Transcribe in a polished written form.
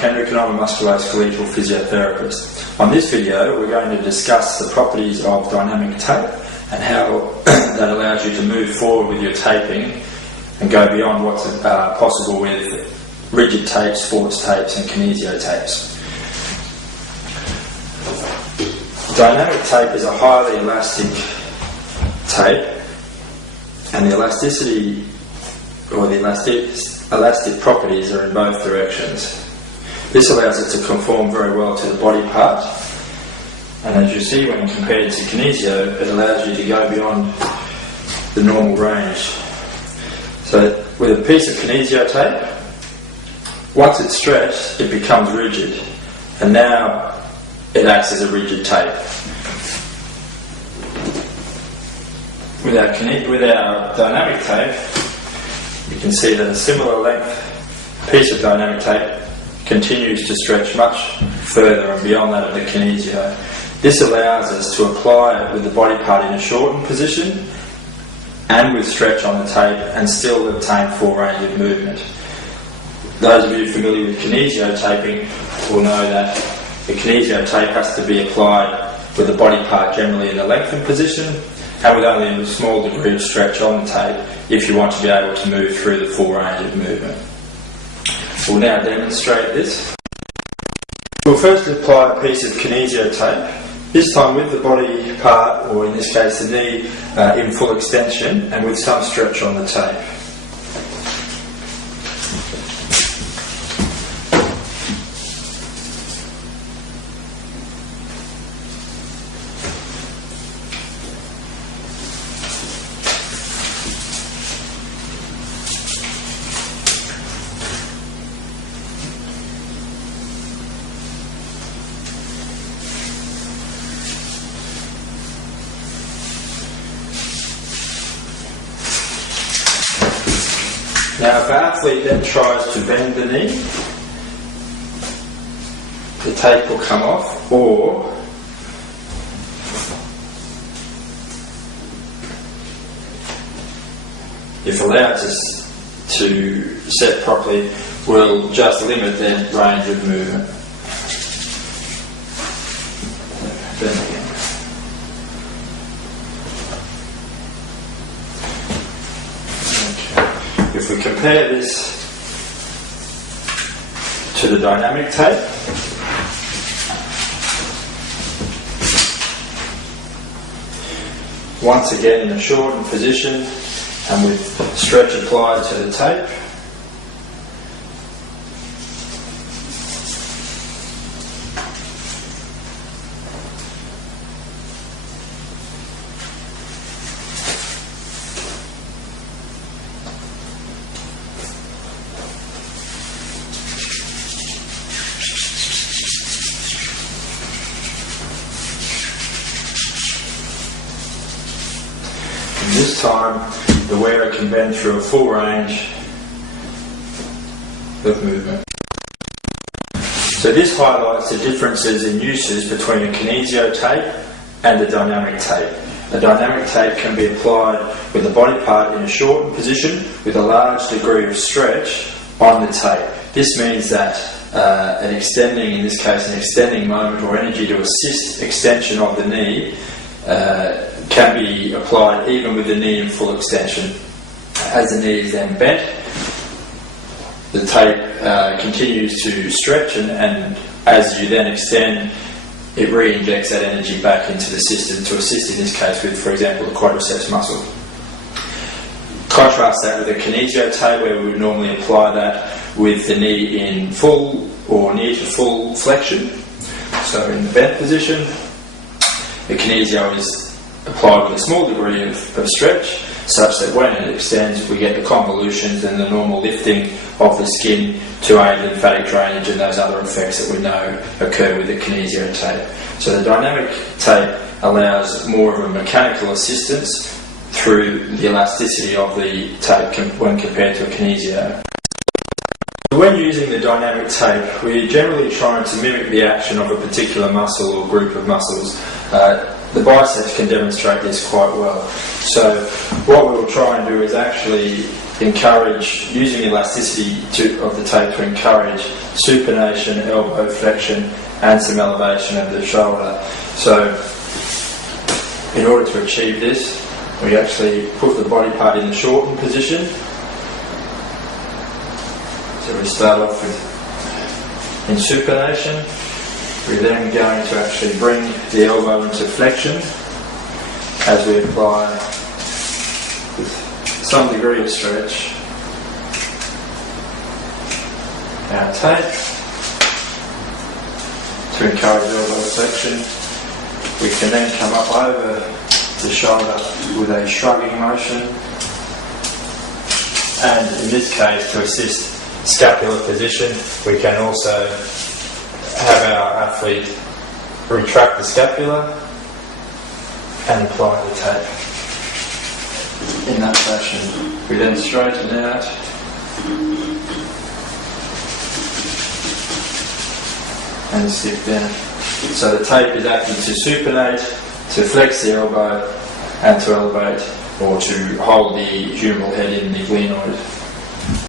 Kendrick and I'm a musculoskeletal physiotherapist. On this video we're going to discuss the properties of dynamic tape and how that allows you to move forward with your taping and go beyond what's possible with rigid tapes, sports tapes and kinesio tapes. Dynamic tape is a highly elastic tape, and the elasticity or the elastic properties are in both directions. This allows it to conform very well to the body part, and as you see when compared to kinesio, it allows you to go beyond the normal range. So with a piece of kinesio tape, once it's stretched it becomes rigid, and now it acts as a rigid tape. With our dynamic tape, you can see that a similar length piece of dynamic tape continues to stretch much further and beyond that of the kinesio. This allows us to apply it with the body part in a shortened position and with stretch on the tape and still obtain full range of movement. Those of you familiar with kinesio taping will know that the kinesio tape has to be applied with the body part generally in a lengthened position and with only a small degree of stretch on the tape if you want to be able to move through the full range of movement. We'll now demonstrate this. We'll first apply a piece of kinesio tape, this time with the body part, or in this case the knee, in full extension and with some stretch on the tape. Now if an athlete then tries to bend the knee, the tape will come off, or if allowed to set properly, will just limit their range of movement. If we compare this to the dynamic tape, once again in a shortened position and with stretch applied to the tape, this time the wearer can bend through a full range of movement. So this highlights the differences in uses between a kinesio tape and a dynamic tape. A dynamic tape can be applied with the body part in a shortened position with a large degree of stretch on the tape. This means that an extending moment or energy to assist extension of the knee can be applied even with the knee in full extension. As the knee is then bent, the tape continues to stretch, and as you then extend, it re-injects that energy back into the system to assist in this case with, for example, the quadriceps muscle. Contrast that with a kinesio tape where we would normally apply that with the knee in full or near to full flexion. So in the bent position, the kinesio is applied with a small degree of stretch, such that when it extends we get the convolutions and the normal lifting of the skin to aid lymphatic drainage and those other effects that we know occur with the kinesio tape. So the dynamic tape allows more of a mechanical assistance through the elasticity of the tape when compared to a kinesio. When using the dynamic tape, we're generally trying to mimic the action of a particular muscle or group of muscles. The biceps can demonstrate this quite well. So what we'll try and do is actually encourage, using elasticity of the tape to encourage supination, elbow flexion and some elevation of the shoulder. So in order to achieve this, we actually put the body part in the shortened position. So we start off with in supination. We're then going to actually bring the elbow into flexion as we apply with some degree of stretch our tape to encourage elbow flexion. We can then come up over the shoulder with a shrugging motion, and in this case, to assist scapular position, we can also have our athlete retract the scapula and apply the tape in that fashion. We then straighten out and sit down. So the tape is acting to supinate, to flex the elbow and to elevate or to hold the humeral head in the glenoid.